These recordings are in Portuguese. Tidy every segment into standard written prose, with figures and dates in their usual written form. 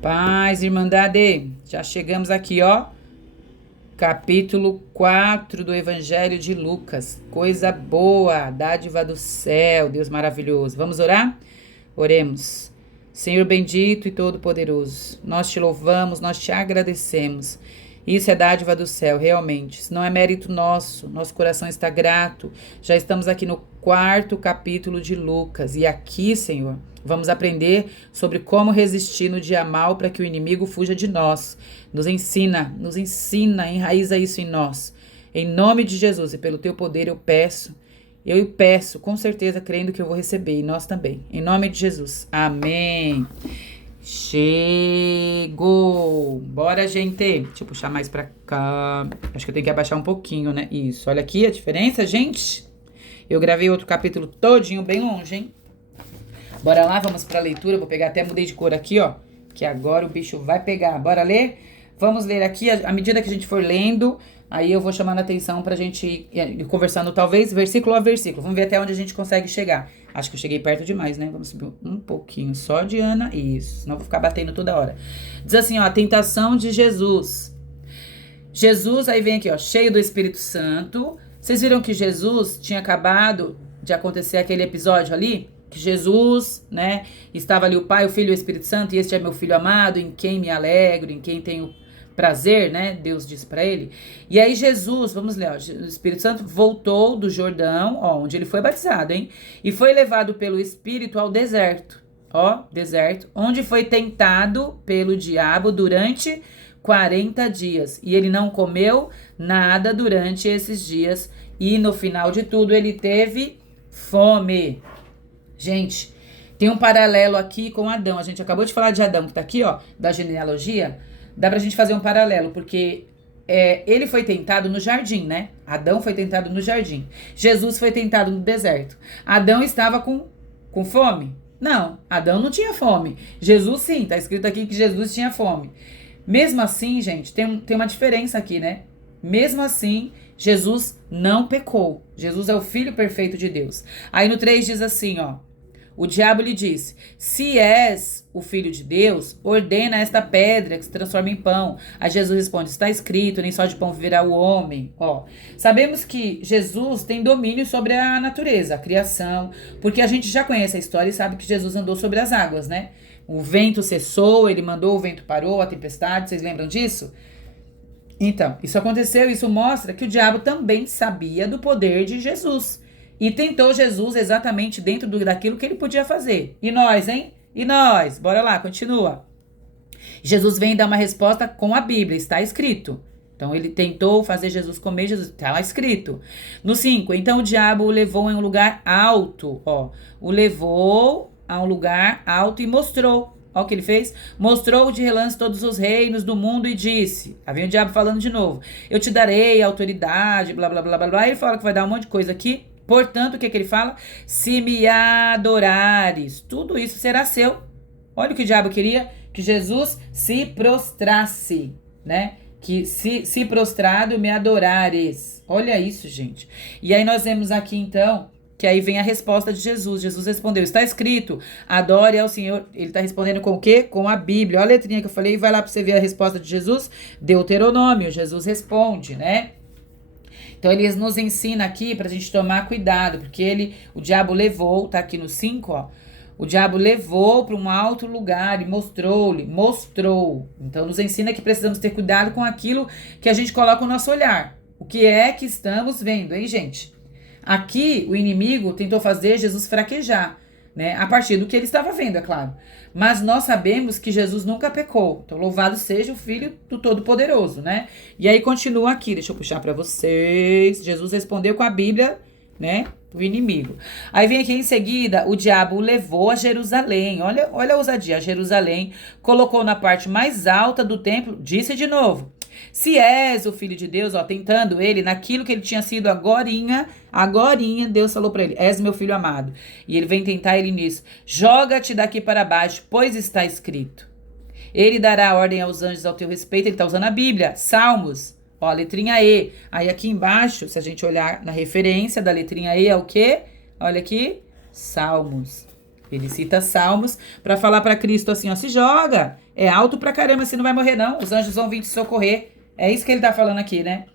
Paz, Irmandade, já chegamos aqui, ó, capítulo 4 do Evangelho de Lucas. Coisa boa, dádiva do céu, Deus maravilhoso. Vamos orar? Oremos. Senhor bendito e todo-poderoso, nós te louvamos, nós te agradecemos. Isso é dádiva do céu, realmente. Isso não é mérito nosso, nosso coração está grato. Já estamos aqui no quarto capítulo de Lucas. E aqui, Senhor, vamos aprender sobre como resistir no dia mal para que o inimigo fuja de nós. Nos ensina, enraiza isso em nós. Em nome de Jesus e pelo teu poder eu peço, com certeza, crendo que eu vou receber, e nós também. Em nome de Jesus. Amém. Chegou! Bora, gente! Deixa eu puxar mais pra cá. Acho que eu tenho que abaixar um pouquinho, né? Isso, olha aqui a diferença, gente. Eu gravei outro capítulo todinho bem longe, hein? Bora lá, vamos pra leitura. Vou pegar, até mudei de cor aqui, ó. Que agora o bicho vai pegar. Bora ler? Vamos ler aqui, à medida que a gente for lendo, aí eu vou chamando a atenção pra gente ir conversando, talvez, versículo a versículo. Vamos ver até onde a gente consegue chegar. Acho que eu cheguei perto demais, né? Vamos subir um pouquinho só, Diana. Isso, senão eu vou ficar batendo toda hora. Diz assim, ó, a tentação de Jesus. Jesus, aí vem aqui, ó, cheio do Espírito Santo. Vocês viram que Jesus tinha acabado de acontecer aquele episódio ali? Que Jesus, né, estava ali o Pai, o Filho e o Espírito Santo, e este é meu Filho amado, em quem me alegro, em quem tenho prazer, né? Deus disse para ele. E aí Jesus, vamos ler, ó, o Espírito Santo voltou do Jordão, ó, onde ele foi batizado, hein? E foi levado pelo Espírito ao deserto, ó, deserto, onde foi tentado pelo diabo durante 40 dias. E ele não comeu nada durante esses dias. E no final de tudo ele teve fome. Gente, tem um paralelo aqui com Adão. A gente acabou de falar de Adão, que tá aqui, ó, da genealogia. Dá pra gente fazer um paralelo, porque ele foi tentado no jardim, né? Adão foi tentado no jardim. Jesus foi tentado no deserto. Adão estava com fome? Não, Adão não tinha fome. Jesus sim, tá escrito aqui que Jesus tinha fome. Mesmo assim, gente, tem uma diferença aqui, né? Mesmo assim, Jesus não pecou. Jesus é o Filho perfeito de Deus. Aí no 3 diz assim, ó. O diabo lhe disse, se és o Filho de Deus, ordena esta pedra que se transforma em pão. Aí Jesus responde, está escrito, nem só de pão viverá o homem. Ó, sabemos que Jesus tem domínio sobre a natureza, a criação, porque a gente já conhece a história e sabe que Jesus andou sobre as águas, né? O vento cessou, ele mandou, o vento parou, a tempestade, vocês lembram disso? Então, isso aconteceu, isso mostra que o diabo também sabia do poder de Jesus. E tentou Jesus exatamente dentro daquilo que ele podia fazer. E nós, hein? E nós? Bora lá, continua. Jesus vem dar uma resposta com a Bíblia, está escrito. Então ele tentou fazer Jesus comer, Jesus está lá escrito. No 5, então o diabo o levou em um lugar alto, ó. O levou a um lugar alto e mostrou. Olha o que ele fez. Mostrou de relance todos os reinos do mundo e disse. Aí vem o diabo falando de novo. Eu te darei autoridade, blá, blá, blá, blá, blá. Ele fala que vai dar um monte de coisa aqui. Portanto, o que ele fala? Se me adorares, tudo isso será seu. Olha o que o diabo queria. Que Jesus se prostrasse, né? Que se prostrado me adorares. Olha isso, gente. E aí nós vemos aqui, então, que aí vem a resposta de Jesus. Jesus respondeu, está escrito, adore ao Senhor. Ele está respondendo com o quê? Com a Bíblia. Olha a letrinha que eu falei, vai lá para você ver a resposta de Jesus. Deuteronômio, Jesus responde, né? Então, ele nos ensina aqui pra gente tomar cuidado, porque o diabo levou, tá aqui no 5, ó. O diabo levou para um alto lugar e mostrou. Então, nos ensina que precisamos ter cuidado com aquilo que a gente coloca o nosso olhar. O que é que estamos vendo, hein, gente? Aqui, o inimigo tentou fazer Jesus fraquejar, né? A partir do que ele estava vendo, é claro. Mas nós sabemos que Jesus nunca pecou. Então, louvado seja o Filho do Todo-Poderoso, né? E aí, continua aqui, deixa eu puxar para vocês. Jesus respondeu com a Bíblia, né? Do inimigo. Aí vem aqui em seguida, o diabo o levou a Jerusalém. Olha a ousadia. A Jerusalém colocou na parte mais alta do templo, disse de novo. Se és o Filho de Deus, ó, tentando ele naquilo que ele tinha sido agorinha, Deus falou para ele, és meu filho amado. E ele vem tentar ele nisso. Joga-te daqui para baixo, pois está escrito. Ele dará ordem aos anjos ao teu respeito. Ele está usando a Bíblia, Salmos. Ó, letrinha E. Aí aqui embaixo, se a gente olhar na referência da letrinha E, é o quê? Olha aqui, Salmos. Ele cita Salmos para falar para Cristo assim, ó, se joga, é alto pra caramba, você não vai morrer não, os anjos vão vir te socorrer. É isso que ele tá falando aqui, né?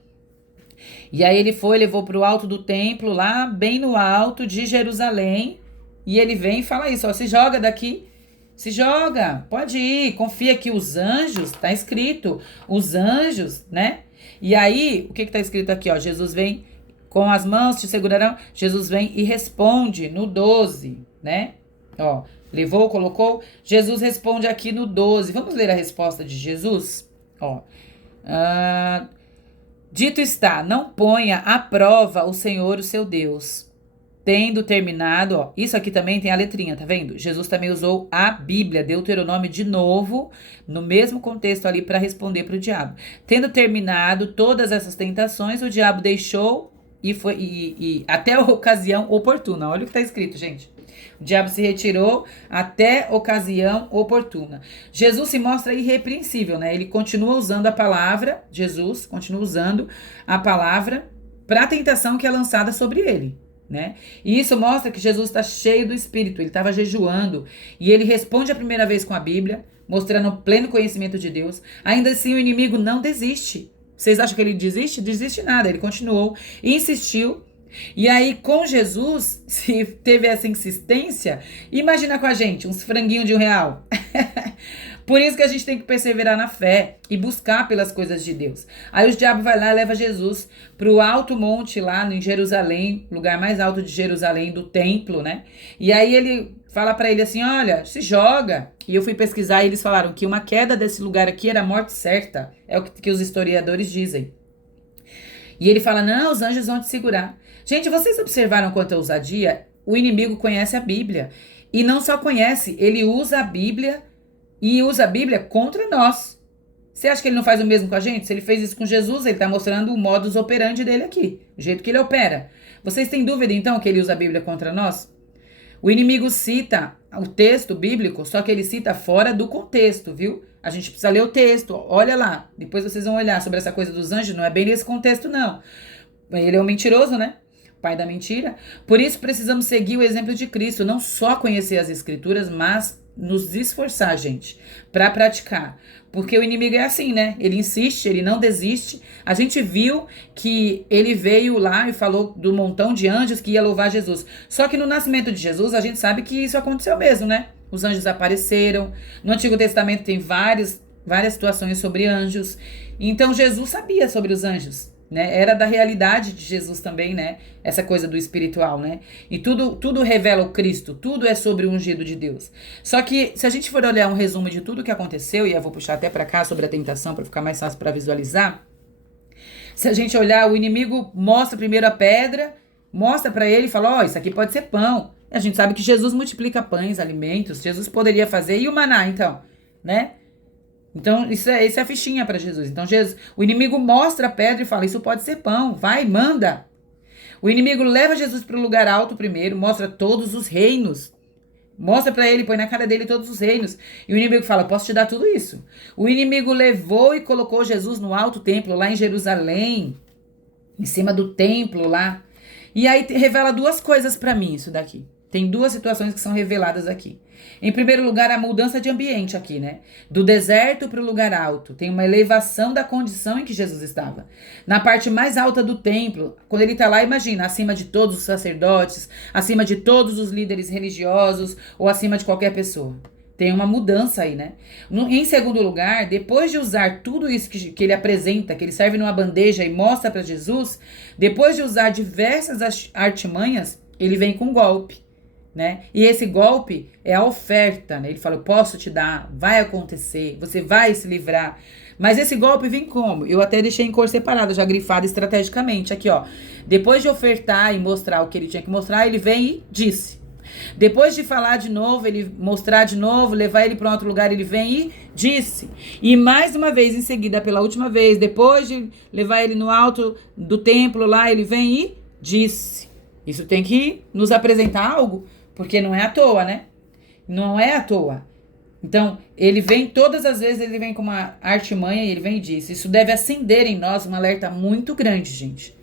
E aí ele levou pro alto do templo, lá bem no alto de Jerusalém, e ele vem e fala isso, ó, se joga daqui, se joga, pode ir, confia que os anjos, tá escrito, os anjos, né? E aí, o que tá escrito aqui, ó, Jesus vem, com as mãos te segurarão, Jesus vem e responde no 12, né? Ó, levou, colocou, Jesus responde aqui no 12. Vamos ler a resposta de Jesus? Ó, dito está, não ponha à prova o Senhor, o seu Deus. Tendo terminado, ó, isso aqui também tem a letrinha, tá vendo? Jesus também usou a Bíblia, Deuteronômio de novo, no mesmo contexto ali para responder para o diabo. Tendo terminado todas essas tentações, o diabo deixou e foi até a ocasião oportuna. Olha o que está escrito, gente. O diabo se retirou até ocasião oportuna. Jesus se mostra irrepreensível, né? Ele continua usando a palavra, Jesus continua usando a palavra para a tentação que é lançada sobre ele, né? E isso mostra que Jesus está cheio do Espírito, ele estava jejuando, e ele responde a primeira vez com a Bíblia, mostrando pleno conhecimento de Deus. Ainda assim, o inimigo não desiste. Vocês acham que ele desiste? Desiste nada, ele continuou e insistiu. E aí, com Jesus, se teve essa insistência, imagina com a gente, uns franguinhos de R$1. Por isso que a gente tem que perseverar na fé e buscar pelas coisas de Deus. Aí o diabo vai lá e leva Jesus para o alto monte lá em Jerusalém, lugar mais alto de Jerusalém, do templo, né? E aí ele fala para ele assim, olha, se joga. E eu fui pesquisar e eles falaram que uma queda desse lugar aqui era morte certa. É o que os historiadores dizem. E ele fala, não, os anjos vão te segurar. Gente, vocês observaram quanta ousadia? O inimigo conhece a Bíblia. E não só conhece, ele usa a Bíblia e usa a Bíblia contra nós. Você acha que ele não faz o mesmo com a gente? Se ele fez isso com Jesus, ele está mostrando o modus operandi dele aqui. O jeito que ele opera. Vocês têm dúvida, então, que ele usa a Bíblia contra nós? O inimigo cita o texto bíblico, só que ele cita fora do contexto, viu? A gente precisa ler o texto. Olha lá. Depois vocês vão olhar sobre essa coisa dos anjos. Não é bem nesse contexto, não. Ele é um mentiroso, né? Pai da mentira. Por isso precisamos seguir o exemplo de Cristo, não só conhecer as escrituras, mas nos esforçar, gente, para praticar. Porque o inimigo é assim, né? Ele insiste, ele não desiste. A gente viu que ele veio lá e falou do montão de anjos que ia louvar Jesus. Só que no nascimento de Jesus, a gente sabe que isso aconteceu mesmo, né? Os anjos apareceram. No Antigo Testamento tem várias situações sobre anjos. Então Jesus sabia sobre os anjos, né? Era da realidade de Jesus também, né? Essa coisa do espiritual, né? E tudo revela o Cristo, tudo é sobre o ungido de Deus. Só que se a gente for olhar um resumo de tudo que aconteceu, e eu vou puxar até pra cá sobre a tentação para ficar mais fácil para visualizar. Se a gente olhar, o inimigo mostra primeiro a pedra, mostra pra ele e fala, ó, isso aqui pode ser pão. A gente sabe que Jesus multiplica pães, alimentos, Jesus poderia fazer, e o maná, então, né? Então, isso é a fichinha para Jesus. Então, o inimigo mostra a pedra e fala, isso pode ser pão, vai, manda. O inimigo leva Jesus para o lugar alto primeiro, mostra todos os reinos. Mostra para ele, põe na cara dele todos os reinos. E o inimigo fala, posso te dar tudo isso. O inimigo levou e colocou Jesus no alto templo, lá em Jerusalém, em cima do templo lá. E aí revela duas coisas para mim isso daqui. Tem duas situações que são reveladas aqui. Em primeiro lugar, a mudança de ambiente aqui, né? Do deserto para o lugar alto. Tem uma elevação da condição em que Jesus estava. Na parte mais alta do templo, quando ele está lá, imagina, acima de todos os sacerdotes, acima de todos os líderes religiosos ou acima de qualquer pessoa. Tem uma mudança aí, né? Em segundo lugar, depois de usar tudo isso que ele apresenta, que ele serve numa bandeja e mostra para Jesus, depois de usar diversas artimanhas, ele vem com um golpe. Né? E esse golpe é a oferta, né? Ele fala, eu posso te dar, vai acontecer, você vai se livrar. Mas esse golpe vem como? Eu até deixei em cor separada, já grifada estrategicamente. Aqui, ó. Depois de ofertar e mostrar o que ele tinha que mostrar, ele vem e disse. Depois de falar de novo, ele mostrar de novo, levar ele para um outro lugar, ele vem e disse. E mais uma vez, em seguida, pela última vez, depois de levar ele no alto do templo lá, ele vem e disse. Isso tem que nos apresentar algo, porque não é à toa, né? Não é à toa. Então, ele vem, todas as vezes ele vem com uma artimanha e ele vem e diz. Isso deve acender em nós um alerta muito grande, gente.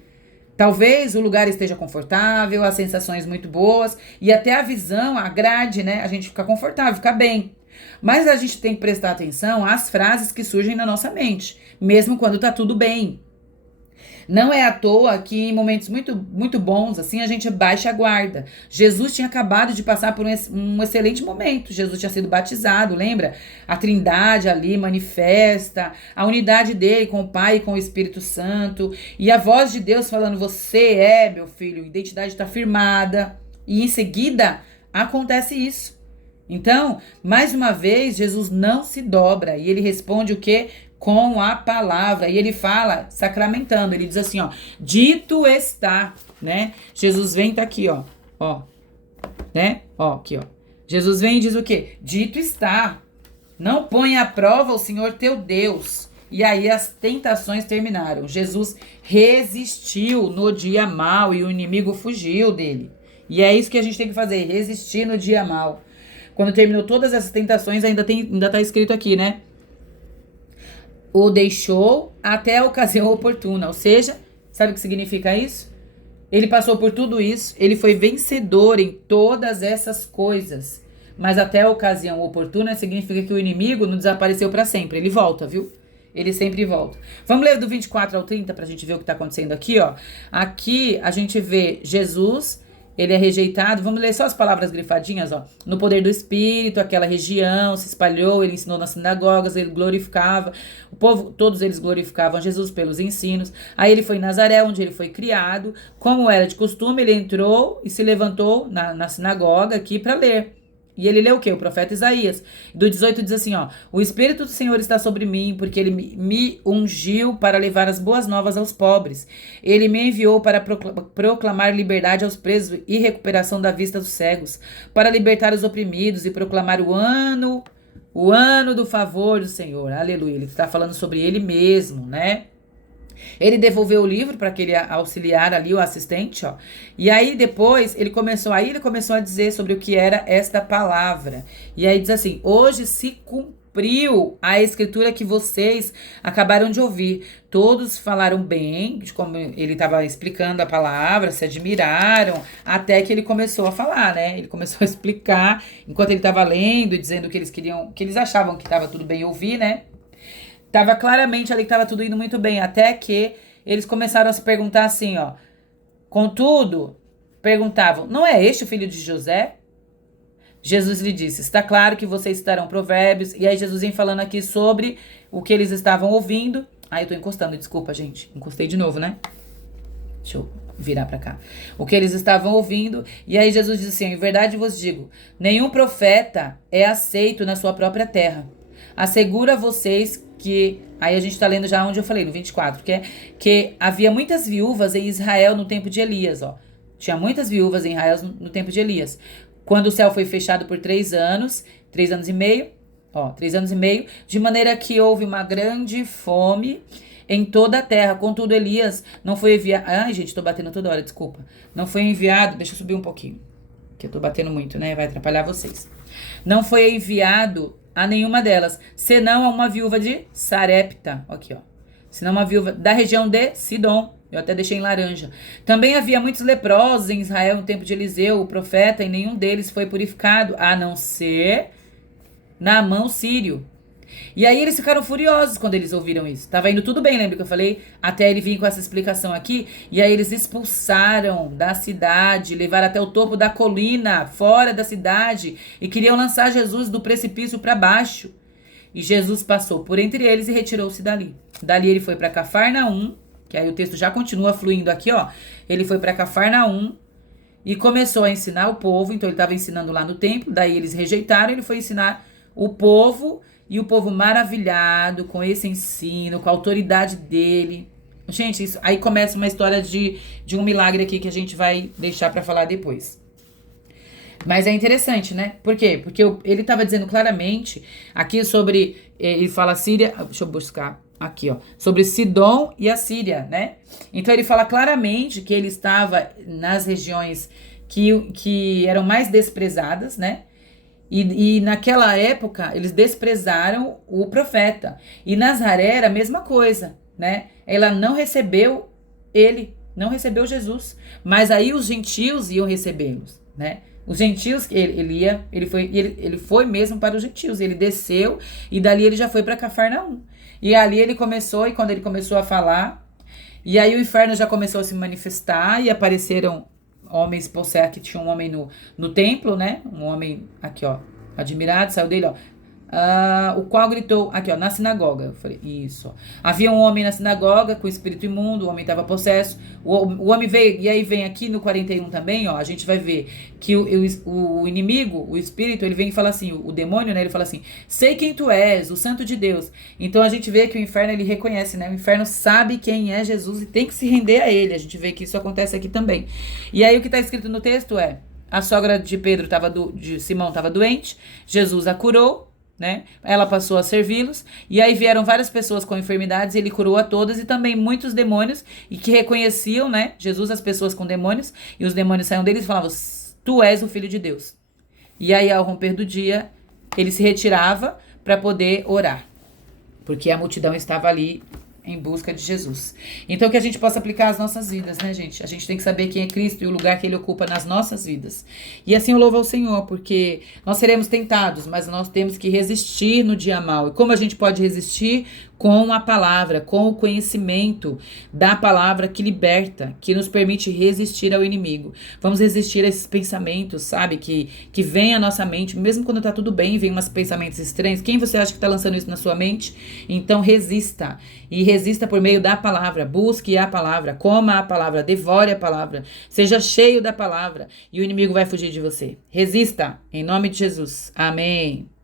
Talvez o lugar esteja confortável, as sensações muito boas e até a visão agrade, né? A gente fica confortável, fica bem. Mas a gente tem que prestar atenção às frases que surgem na nossa mente, mesmo quando tá tudo bem. Não é à toa que em momentos muito, muito bons, assim, a gente baixa a guarda. Jesus tinha acabado de passar por um excelente momento. Jesus tinha sido batizado, lembra? A Trindade ali manifesta a unidade dele com o Pai e com o Espírito Santo. E a voz de Deus falando, você é, meu filho, a identidade está firmada. E em seguida, acontece isso. Então, mais uma vez, Jesus não se dobra. E ele responde o quê? Com a palavra, e ele fala sacramentando, ele diz assim, ó, dito está, né? Jesus vem, tá aqui, ó, né? Ó, aqui, ó. Jesus vem e diz o quê? Dito está. Não põe à prova o Senhor teu Deus. E aí as tentações terminaram. Jesus resistiu no dia mau e o inimigo fugiu dele. E é isso que a gente tem que fazer, resistir no dia mau. Quando terminou todas essas tentações, ainda tá escrito aqui, né? O deixou até a ocasião oportuna. Ou seja, sabe o que significa isso? Ele passou por tudo isso, ele foi vencedor em todas essas coisas. Mas até a ocasião oportuna significa que o inimigo não desapareceu para sempre. Ele volta, viu? Ele sempre volta. Vamos ler do 24 ao 30 pra gente ver o que tá acontecendo aqui, ó. Aqui a gente vê Jesus, ele é rejeitado. Vamos ler só as palavras grifadinhas, ó. No poder do Espírito, aquela região se espalhou, ele ensinou nas sinagogas, ele glorificava. O povo, todos eles glorificavam Jesus pelos ensinos. Aí ele foi em Nazaré, onde ele foi criado. Como era de costume, ele entrou e se levantou na sinagoga aqui para ler. E ele leu o quê? O profeta Isaías. Do 18 diz assim, ó. O Espírito do Senhor está sobre mim, porque ele me ungiu para levar as boas novas aos pobres. Ele me enviou para proclamar liberdade aos presos e recuperação da vista dos cegos, para libertar os oprimidos e proclamar o ano do favor do Senhor. Aleluia. Ele está falando sobre ele mesmo, né? Ele devolveu o livro para aquele auxiliar ali, o assistente, ó. E aí depois ele começou a dizer sobre o que era esta palavra. E aí diz assim: hoje se cumpriu a escritura que vocês acabaram de ouvir. Todos falaram bem, de como ele estava explicando a palavra, se admiraram, até que ele começou a falar, né? Ele começou a explicar, enquanto ele estava lendo e dizendo que eles queriam, que eles achavam que estava tudo bem ouvir, né? Tava claramente ali que tava tudo indo muito bem, até que eles começaram a se perguntar assim, ó. Contudo, perguntavam, não é este o filho de José? Jesus lhe disse, está claro que vocês citarão provérbios. E aí Jesus vem falando aqui sobre o que eles estavam ouvindo. Ai, eu tô encostando, desculpa, gente. Encostei de novo, né? Deixa eu virar pra cá. O que eles estavam ouvindo. E aí Jesus disse assim, em verdade vos digo, nenhum profeta é aceito na sua própria terra. Asseguro a vocês que, aí a gente tá lendo já onde eu falei, no 24, que havia muitas viúvas em Israel no tempo de Elias, ó. Tinha muitas viúvas em Israel no tempo de Elias. Quando o céu foi fechado por 3 anos e meio, de maneira que houve uma grande fome em toda a terra. Contudo, Elias não foi enviado... Ai, gente, tô batendo toda hora, desculpa. Não foi enviado... Deixa eu subir um pouquinho, que eu tô batendo muito, né? Vai atrapalhar vocês. Não foi enviado a nenhuma delas, senão a uma viúva de Sarepta, aqui, ó. Senão uma viúva da região de Sidom. Eu até deixei em laranja. Também havia muitos leprosos em Israel no tempo de Eliseu, o profeta, e nenhum deles foi purificado, a não ser Naamã sírio. E aí eles ficaram furiosos quando eles ouviram isso. Tava indo tudo bem, lembra que eu falei? Até ele vir com essa explicação aqui. E aí eles expulsaram da cidade, levaram até o topo da colina, fora da cidade, e queriam lançar Jesus do precipício para baixo. E Jesus passou por entre eles e retirou-se dali. Dali ele foi para Cafarnaum, que aí o texto já continua fluindo aqui, ó. Ele foi para Cafarnaum e começou a ensinar o povo. Então ele estava ensinando lá no templo, daí eles rejeitaram, ele foi ensinar o povo. E o povo maravilhado com esse ensino, com a autoridade dele. Gente, isso, aí começa uma história de um milagre aqui que a gente vai deixar para falar depois. Mas é interessante, né? Por quê? Porque ele estava dizendo claramente aqui sobre... Ele fala Síria... Deixa eu buscar aqui, ó. Sobre Sidom e a Síria, né? Então ele fala claramente que ele estava nas regiões que eram mais desprezadas, né? E naquela época, eles desprezaram o profeta. E Nazaré era a mesma coisa, né? Ela não recebeu ele, não recebeu Jesus. Mas aí os gentios iam recebê-los, né? Os gentios, ele foi mesmo para os gentios. Ele desceu e dali ele já foi para Cafarnaum. E ali ele começou, e quando ele começou a falar, e aí o inferno já começou a se manifestar e apareceram homens possessos, que tinha um homem no templo, né? Um homem aqui, ó, admirado, saiu dele, ó. O qual gritou, aqui ó, na sinagoga. Eu falei, isso, ó. Havia um homem na sinagoga com espírito imundo, o homem estava possesso. O homem veio, e aí vem aqui no 41 também, ó, a gente vai ver que o inimigo, o espírito, ele vem e fala assim, o demônio, né, ele fala assim, sei quem tu és, o santo de Deus. Então a gente vê que o inferno, ele reconhece, né, o inferno sabe quem é Jesus e tem que se render a ele. A gente vê que isso acontece aqui também. E aí o que está escrito no texto é, a sogra de de Simão estava doente, Jesus a curou, né? Ela passou a servi-los, e aí vieram várias pessoas com enfermidades, ele curou a todas, e também muitos demônios, e que reconheciam, né, Jesus, as pessoas com demônios, e os demônios saíam deles e falavam, tu és o Filho de Deus. E aí, ao romper do dia, ele se retirava para poder orar, porque a multidão estava ali em busca de Jesus. Então, que a gente possa aplicar as nossas vidas, né, gente? A gente tem que saber quem é Cristo e o lugar que Ele ocupa nas nossas vidas. E assim eu louvo ao Senhor, porque nós seremos tentados, mas nós temos que resistir no dia mau. E como a gente pode resistir? Com a palavra, com o conhecimento da palavra que liberta, que nos permite resistir ao inimigo. Vamos resistir a esses pensamentos, sabe? Que vem à nossa mente, mesmo quando tá tudo bem, vem uns pensamentos estranhos. Quem você acha que tá lançando isso na sua mente? Então resista. E resista por meio da palavra. Busque a palavra, coma a palavra, devore a palavra. Seja cheio da palavra e o inimigo vai fugir de você. Resista, em nome de Jesus. Amém.